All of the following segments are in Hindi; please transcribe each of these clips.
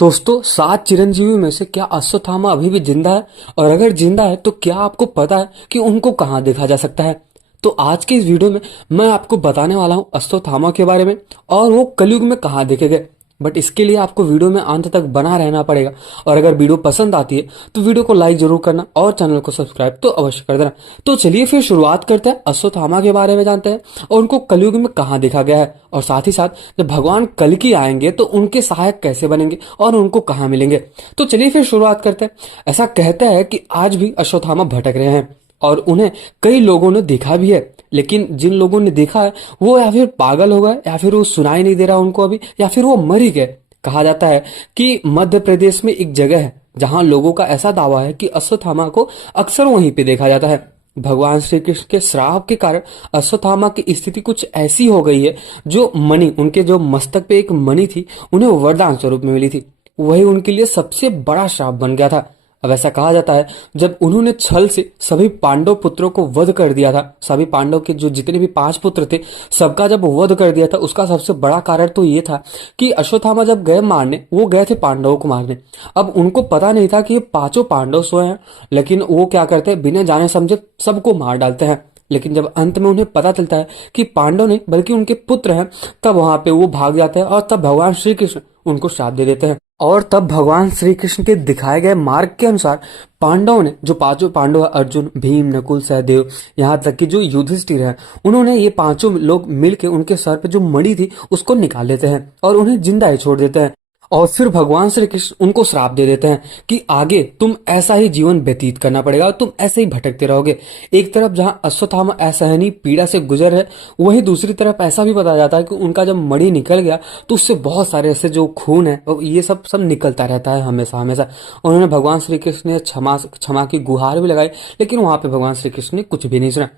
दोस्तों, 7 चिरंजीवी में से क्या अश्वत्थामा अभी भी जिंदा है? और अगर जिंदा है तो क्या आपको पता है कि उनको कहाँ देखा जा सकता है? तो आज के इस वीडियो में मैं आपको बताने वाला हूँ अश्वत्थामा के बारे में और वो कलयुग में कहाँ देखे गए। बट इसके लिए आपको वीडियो में अंत तक बना रहना पड़ेगा। और अगर वीडियो पसंद आती है तो वीडियो को लाइक जरूर करना और चैनल को सब्सक्राइब तो अवश्य कर देना। तो चलिए फिर शुरुआत करते हैं, अश्वत्थामा के बारे में जानते हैं और उनको कलयुग में कहाँ देखा गया है। और साथ ही साथ जब भगवान कल्कि आएंगे तो उनके सहायक कैसे बनेंगे और उनको कहाँ मिलेंगे। तो चलिए फिर शुरुआत करते हैं। ऐसा कहता है कि आज भी अश्वत्थामा भटक रहे हैं और उन्हें कई लोगों ने देखा भी है। लेकिन जिन लोगों ने देखा है वो या फिर पागल हो गए, या फिर वो सुनाई नहीं दे रहा उनको अभी, या फिर वो मर ही गए। कहा जाता है कि मध्य प्रदेश में एक जगह है जहां लोगों का ऐसा दावा है कि अश्वत्थामा को अक्सर वहीं पे देखा जाता है। भगवान श्री कृष्ण के श्राप के कारण अश्वत्थामा की स्थिति कुछ ऐसी हो गई है, जो मणि, उनके जो मस्तक पे एक मणि थी, उन्हें वरदान स्वरूप में मिली थी, वही उनके लिए सबसे बड़ा श्राप बन गया था। अब ऐसा कहा जाता है, जब उन्होंने छल से सभी पांडव पुत्रों को वध कर दिया था, सभी पांडव के जो जितने भी 5 पुत्र थे सबका जब वध कर दिया था, उसका सबसे बड़ा कारण तो ये था कि अश्वत्थामा जब गए मारने, वो गए थे पांडवों को मारने। अब उनको पता नहीं था कि ये 5 पांडव सोए हैं, लेकिन वो क्या करते हैं, बिना जाने समझे सबको मार डालते हैं। लेकिन जब अंत में उन्हें पता चलता है कि पांडव नहीं बल्कि उनके पुत्र हैं, तब वहां पे वो भाग जाते हैं और तब भगवान श्री कृष्ण उनको श्राप दे देते हैं। और तब भगवान श्री कृष्ण के दिखाए गए मार्ग के अनुसार पांडवों ने, जो 5 पांडव अर्जुन, भीम, नकुल, सहदेव, यहाँ तक कि जो युधिष्ठिर है, उन्होंने ये 5 लोग मिलकर उनके सर पे जो मणि थी उसको निकाल लेते हैं और उन्हें जिंदा ही छोड़ देते हैं। और फिर भगवान श्री कृष्ण उनको श्राप दे देते हैं कि आगे तुम ऐसा ही जीवन व्यतीत करना पड़ेगा और तुम ऐसे ही भटकते रहोगे। एक तरफ जहां अश्वत्थामा असहनीय पीड़ा से गुजर है, वहीं दूसरी तरफ ऐसा भी बताया जाता है कि उनका जब मणि निकल गया तो उससे बहुत सारे ऐसे जो खून है और ये सब सब निकलता रहता है हमेशा हमेशा। उन्होंने भगवान श्री कृष्ण ने क्षमा क्षमा की गुहार भी लगाई, लेकिन वहां पे भगवान श्री कृष्ण ने कुछ भी नहीं सुना।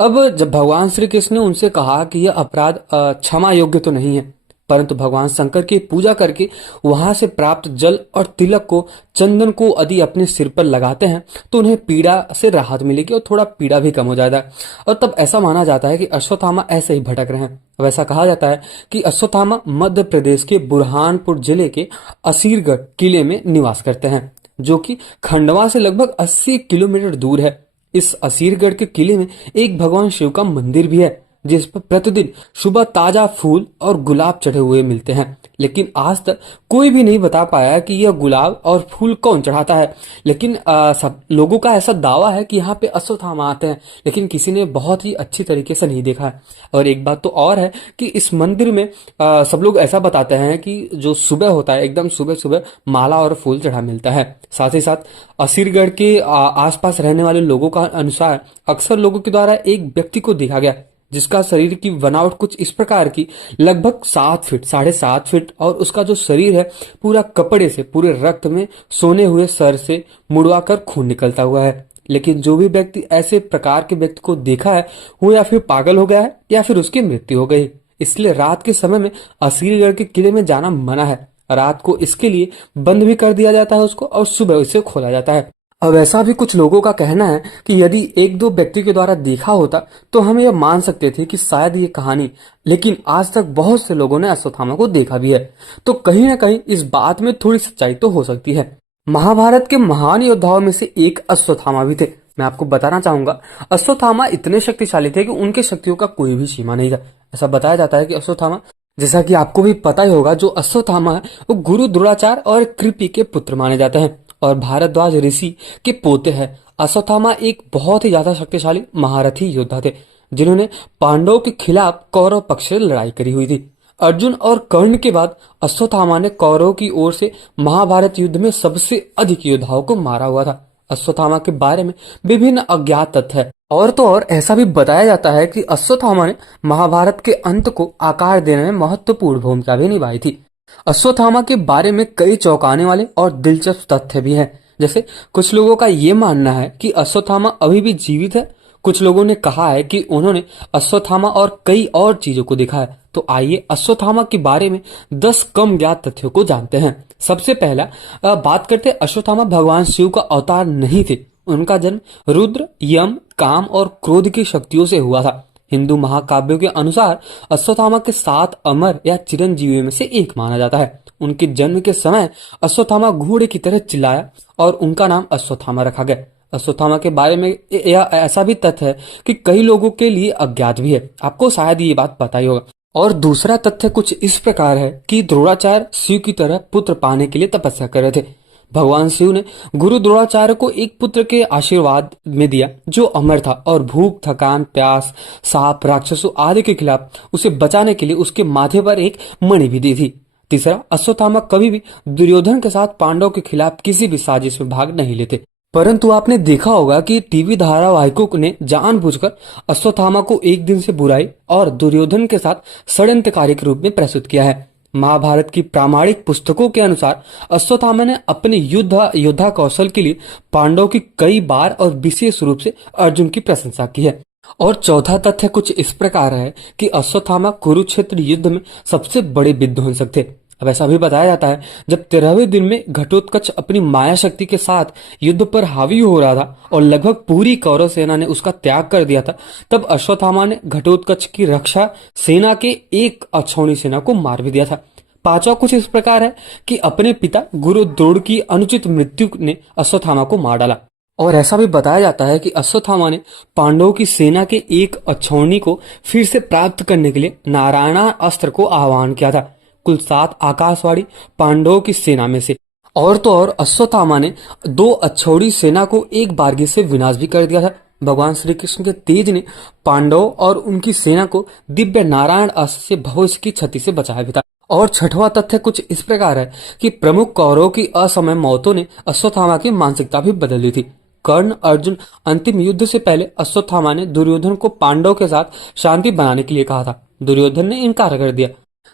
अब जब भगवान श्री कृष्ण ने उनसे कहा कि यह अपराध क्षमा योग्य तो नहीं है, परंतु भगवान शंकर की पूजा करके वहां से प्राप्त जल और तिलक को, चंदन को यदि अपने सिर पर लगाते हैं तो उन्हें पीड़ा से राहत मिलेगी और थोड़ा पीड़ा भी कम हो जाता है। और तब ऐसा माना जाता है कि अश्वत्थामा ऐसे ही भटक रहे हैं। अब ऐसा कहा जाता है कि अश्वत्थामा मध्य प्रदेश के बुरहानपुर जिले के असीरगढ़ किले में निवास करते हैं, जो कि खंडवा से लगभग 80 किलोमीटर दूर है। इस असीरगढ़ के किले में एक भगवान शिव का मंदिर भी है, जिस पर प्रतिदिन सुबह ताजा फूल और गुलाब चढ़े हुए मिलते हैं। लेकिन आज तक कोई भी नहीं बता पाया कि यह गुलाब और फूल कौन चढ़ाता है। लेकिन सब लोगों का ऐसा दावा है कि यहाँ पे अश्वत्थामा आते हैं, लेकिन किसी ने बहुत ही अच्छी तरीके से नहीं देखा है। और एक बात तो और है कि इस मंदिर में सब लोग ऐसा बताते हैं कि जो सुबह होता है, एकदम सुबह सुबह माला और फूल चढ़ा मिलता है। साथ ही साथ असीरगढ़ के आसपास रहने वाले लोगों का अनुसार अक्सर लोगों के द्वारा एक व्यक्ति को देखा गया, जिसका शरीर की बनावट कुछ इस प्रकार की, लगभग 7 फीट, 7.5 फीट, और उसका जो शरीर है पूरा कपड़े से, पूरे रक्त में सोने हुए सर से मुड़वा कर खून निकलता हुआ है। लेकिन जो भी व्यक्ति ऐसे प्रकार के व्यक्ति को देखा है वो या फिर पागल हो गया है या फिर उसकी मृत्यु हो गई। इसलिए रात के समय में असीरगढ़ के किले में जाना मना है। रात को इसके लिए बंद भी कर दिया जाता है उसको, और सुबह इसे खोला जाता है। अब ऐसा भी कुछ लोगों का कहना है कि यदि एक दो व्यक्ति के द्वारा देखा होता तो हम यह मान सकते थे कि शायद ये कहानी, लेकिन आज तक बहुत से लोगों ने अश्वत्थामा को देखा भी है। तो कहीं ना कहीं इस बात में थोड़ी सच्चाई तो हो सकती है। महाभारत के महान योद्धाओं में से एक अश्वत्थामा भी थे। मैं आपको बताना चाहूंगा, अश्वत्थामा इतने शक्तिशाली थे कि उनके शक्तियों का कोई भी सीमा नहीं था। ऐसा बताया जाता है कि अश्वत्थामा, जैसा कि आपको भी पता ही होगा, जो अश्वत्थामा है वो गुरु द्रोणाचार्य और कृपि के पुत्र माने जाते हैं और भारद्वाज ऋषि के पोते हैं। अश्वत्थामा एक बहुत ही ज्यादा शक्तिशाली महारथी योद्धा थे, जिन्होंने पांडवों के खिलाफ कौरव पक्ष से लड़ाई करी हुई थी। अर्जुन और कर्ण के बाद अश्वत्थामा ने कौरवों की ओर से महाभारत युद्ध में सबसे अधिक योद्धाओं को मारा हुआ था। अश्वत्थामा के बारे में विभिन्न अज्ञात तथ्य है। और तो और ऐसा भी बताया जाता है कि अश्वत्थामा ने महाभारत के अंत को आकार देने में महत्वपूर्ण भूमिका भी निभाई थी। अश्वत्थामा के बारे में कई चौंकाने वाले और दिलचस्प तथ्य भी हैं। जैसे कुछ लोगों का ये मानना है कि अश्वत्थामा अभी भी जीवित है। कुछ लोगों ने कहा है कि उन्होंने अश्वत्थामा और कई और चीजों को देखा है। तो आइए अश्वत्थामा के बारे में 10 कम ज्ञात तथ्यों को जानते हैं। सबसे पहला बात करते हैं, अश्वत्थामा भगवान शिव का अवतार नहीं थे। उनका जन्म रुद्र, यम, काम और क्रोध की शक्तियों से हुआ था। हिंदू महाकाव्यों के अनुसार अश्वत्थामा के 7 अमर या चिरंजीवियों में से एक माना जाता है। उनके जन्म के समय अश्वत्थामा घोड़े की तरह चिल्लाया और उनका नाम अश्वत्थामा रखा गया। अश्वत्थामा के बारे में यह ऐसा भी तथ्य है कि कई लोगों के लिए अज्ञात भी है, आपको शायद ये बात पता ही होगा। और दूसरा तथ्य कुछ इस प्रकार है कि द्रोणाचार्य शिव की तरह पुत्र पाने के लिए तपस्या कर रहे थे। भगवान शिव ने गुरु द्रोणाचार्य को एक पुत्र के आशीर्वाद में दिया जो अमर था और भूख, थकान, प्यास, सांप, राक्षसों आदि के खिलाफ उसे बचाने के लिए उसके माथे पर एक मणि भी दी थी। तीसरा, अश्वत्थामा कभी भी दुर्योधन के साथ पांडवों के खिलाफ किसी भी साजिश में भाग नहीं लेते। परंतु आपने देखा होगा कि टीवी धारावाहिकों ने जानबूझकर अश्वत्थामा को एक दिन से बुराई और दुर्योधन के साथ षड्यंत्रकारी के रूप में प्रस्तुत किया है। महाभारत की प्रामाणिक पुस्तकों के अनुसार अश्वत्थामा ने अपने योद्धा कौशल के लिए पांडवों की कई बार और विशेष रूप से अर्जुन की प्रशंसा की है। और चौथा तथ्य कुछ इस प्रकार है कि अश्वत्थामा कुरुक्षेत्र युद्ध में सबसे बड़े विध्वंसक थे। अब ऐसा भी बताया जाता है जब 13वें दिन में घटोत्कच अपनी माया शक्ति के साथ युद्ध पर हावी हो रहा था और लगभग पूरी कौरव सेना ने उसका त्याग कर दिया था, तब अश्वत्थामा ने घटोत्कच की रक्षा सेना के एक अक्षौणी सेना को मार भी दिया था। पांचवा कुछ इस प्रकार है कि अपने पिता गुरु द्रोण की अनुचित मृत्यु ने अश्वत्थामा को मार डाला। और ऐसा भी बताया जाता है कि अश्वत्थामा ने पांडवों की सेना के एक अक्षौणी को फिर से प्राप्त करने के लिए नारायण अस्त्र को आह्वान किया था। कुल 7 आकाशवाणी पांडवों की सेना में से। और तो और अश्वत्थामा ने 2 अक्षौणी सेना को एक बारगी से विनाश भी कर दिया था। भगवान श्री कृष्ण के तेज ने पांडवों और उनकी सेना को दिव्य नारायण अस्त्र से भविष्य की क्षति से बचाया भी था। और छठवां तथ्य कुछ इस प्रकार है कि प्रमुख कौरवों की असमय मौतों ने अश्वत्थामा की मानसिकता भी बदल दी थी। कर्ण अर्जुन अंतिम युद्ध से पहले अश्वत्थामा ने दुर्योधन को पांडवों के साथ शांति बनाने के लिए कहा था। दुर्योधन ने इनकार कर दिया।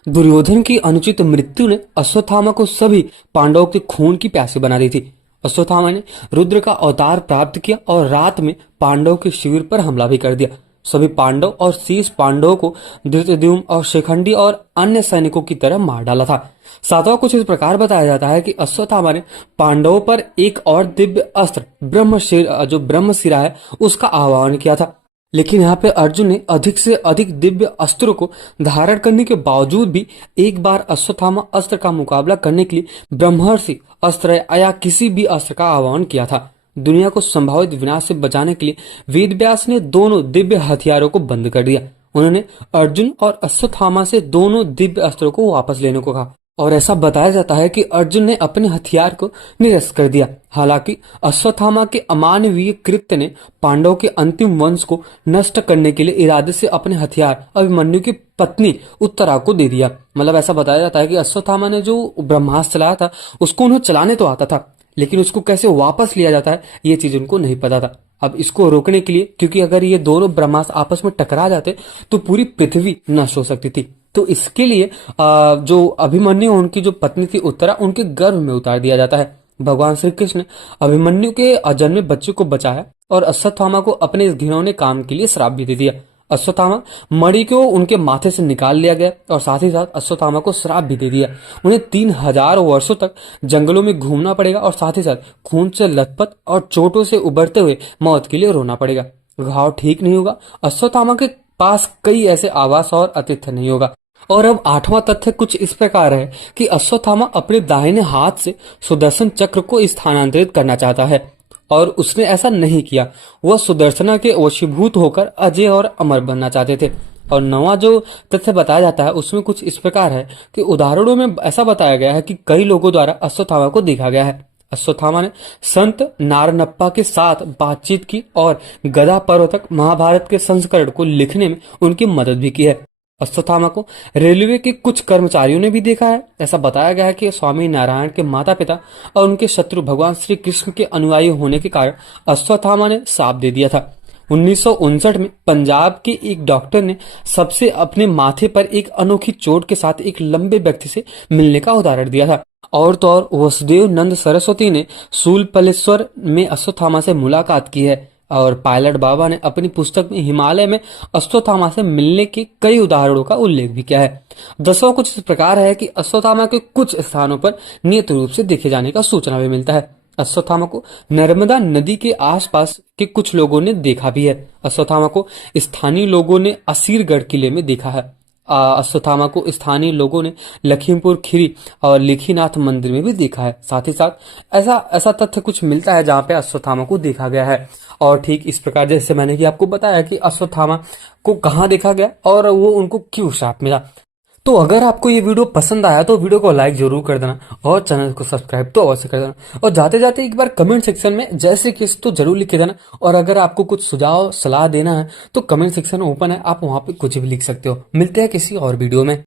दुर्योधन की अनुचित मृत्यु ने अश्वत्थामा को सभी पांडवों के खून की प्यासी बना दी थी। अश्वत्थामा ने रुद्र का अवतार प्राप्त किया और रात में पांडवों के शिविर पर हमला भी कर दिया। सभी पांडव और शेष पांडवों को धृतद्युम्न और शिखंडी और अन्य सैनिकों की तरह मार डाला था। सातवां कुछ इस प्रकार बताया जाता है कि अश्वत्थामा ने पांडवों पर एक और दिव्य अस्त्र ब्रह्मशिरा है उसका आह्वान किया था। लेकिन यहाँ पे अर्जुन ने अधिक से अधिक दिव्य अस्त्रों को धारण करने के बावजूद भी एक बार अश्वत्थामा अस्त्र का मुकाबला करने के लिए ब्रह्मर्षि अस्त्र या किसी भी अस्त्र का आह्वान किया था। दुनिया को संभावित विनाश से बचाने के लिए वेदव्यास ने दोनों दिव्य हथियारों को बंद कर दिया। उन्होंने अर्जुन और अश्वत्थामा से दोनों दिव्य अस्त्रों को वापस लेने को कहा और ऐसा बताया जाता है कि अर्जुन ने अपने हथियार को निरस्त कर दिया। हालांकि अश्वत्थामा के अमानवीय कृत्य ने पांडवों के अंतिम वंश को नष्ट करने के लिए इरादे से अपने हथियार अभिमन्यु की पत्नी उत्तरा को दे दिया। मतलब ऐसा बताया जाता है कि अश्वत्थामा ने जो ब्रह्मास्त्र चलाया था उसको उन्हें चलाने तो आता था, लेकिन उसको कैसे वापस लिया जाता है ये चीज उनको नहीं पता था। अब इसको रोकने के लिए, क्योंकि अगर ये दोनों ब्रह्मास्त्र आपस में टकरा जाते तो पूरी पृथ्वी नष्ट हो सकती थी, तो इसके लिए जो अभिमन्यु उनकी जो पत्नी थी उत्तरा उनके गर्भ में उतार दिया जाता है। भगवान श्री कृष्ण ने अभिमन्यु के अजन्मे बच्चे को बचाया और अश्वत्थामा को अपने इस घिनौने काम के लिए श्राप भी दे दिया। अश्वत्थामा मणि को उनके माथे से निकाल लिया गया और साथ ही साथ अश्वत्थामा को श्राप भी दे दिया। उन्हें 3000 वर्षों तक जंगलों में घूमना पड़ेगा और साथ ही साथ खून से लथपथ और चोटों से उबरते हुए मौत के लिए रोना पड़ेगा। घाव ठीक नहीं होगा। अश्वत्थामा के पास कई ऐसे आवास और आतिथ्य नहीं होगा। और अब 8वां तथ्य कुछ इस प्रकार है कि अश्वत्थामा अपने दाहिने हाथ से सुदर्शन चक्र को स्थानांतरित करना चाहता है और उसने ऐसा नहीं किया। वह सुदर्शना के वशीभूत होकर अजय और अमर बनना चाहते थे। और 9वां जो तथ्य बताया जाता है उसमें कुछ इस प्रकार है कि उदाहरणों में ऐसा बताया गया है कि कई लोगों द्वारा अश्वत्थामा को देखा गया है। अश्वत्थामा ने संत नारनप्पा के साथ बातचीत की और गदा पर्व तक महाभारत के संस्करण को लिखने में उनकी मदद भी की है। अश्वत्थामा को रेलवे के कुछ कर्मचारियों ने भी देखा है। ऐसा बताया गया है कि स्वामी नारायण के माता पिता और उनके शत्रु भगवान श्री कृष्ण के अनुयायी होने के कारण अश्वत्थामा ने शाप दे दिया था। 1959 में पंजाब के एक डॉक्टर ने सबसे अपने माथे पर एक अनोखी चोट के साथ एक लंबे व्यक्ति से मिलने का उदाहरण दिया था। और तो और वसुदेव नंद सरस्वती ने सूलपलेश्वर में अश्वत्थामा से मुलाकात की है और पायलट बाबा ने अपनी पुस्तक में हिमालय में अश्वत्थामा से मिलने के कई उदाहरणों का उल्लेख भी किया है। 10वां कुछ इस प्रकार है कि अश्वत्थामा के कुछ स्थानों पर नियत रूप से देखे जाने का सूचना भी मिलता है। अश्वत्थामा को नर्मदा नदी के आसपास के कुछ लोगों ने देखा भी है। अश्वत्थामा को स्थानीय लोगों ने असीरगढ़ किले में देखा है। अश्वत्थामा को स्थानीय लोगों ने लखीमपुर खीरी और लेखीनाथ मंदिर में भी देखा है। साथ ही साथ ऐसा ऐसा तथ्य कुछ मिलता है जहां पे अश्वत्थामा को देखा गया है। और ठीक इस प्रकार जैसे मैंने कि आपको बताया कि अश्वत्थामा को कहाँ देखा गया और वो उनको क्यों श्राप मिला। तो अगर आपको ये वीडियो पसंद आया तो वीडियो को लाइक जरूर कर देना और चैनल को सब्सक्राइब तो अवश्य कर देना। और जाते जाते एक बार कमेंट सेक्शन में जय श्री कृष्ण तो जरूर लिख के देना। और अगर आपको कुछ सुझाव सलाह देना है तो कमेंट सेक्शन ओपन है, आप वहां पे कुछ भी लिख सकते हो। मिलते हैं किसी और वीडियो में।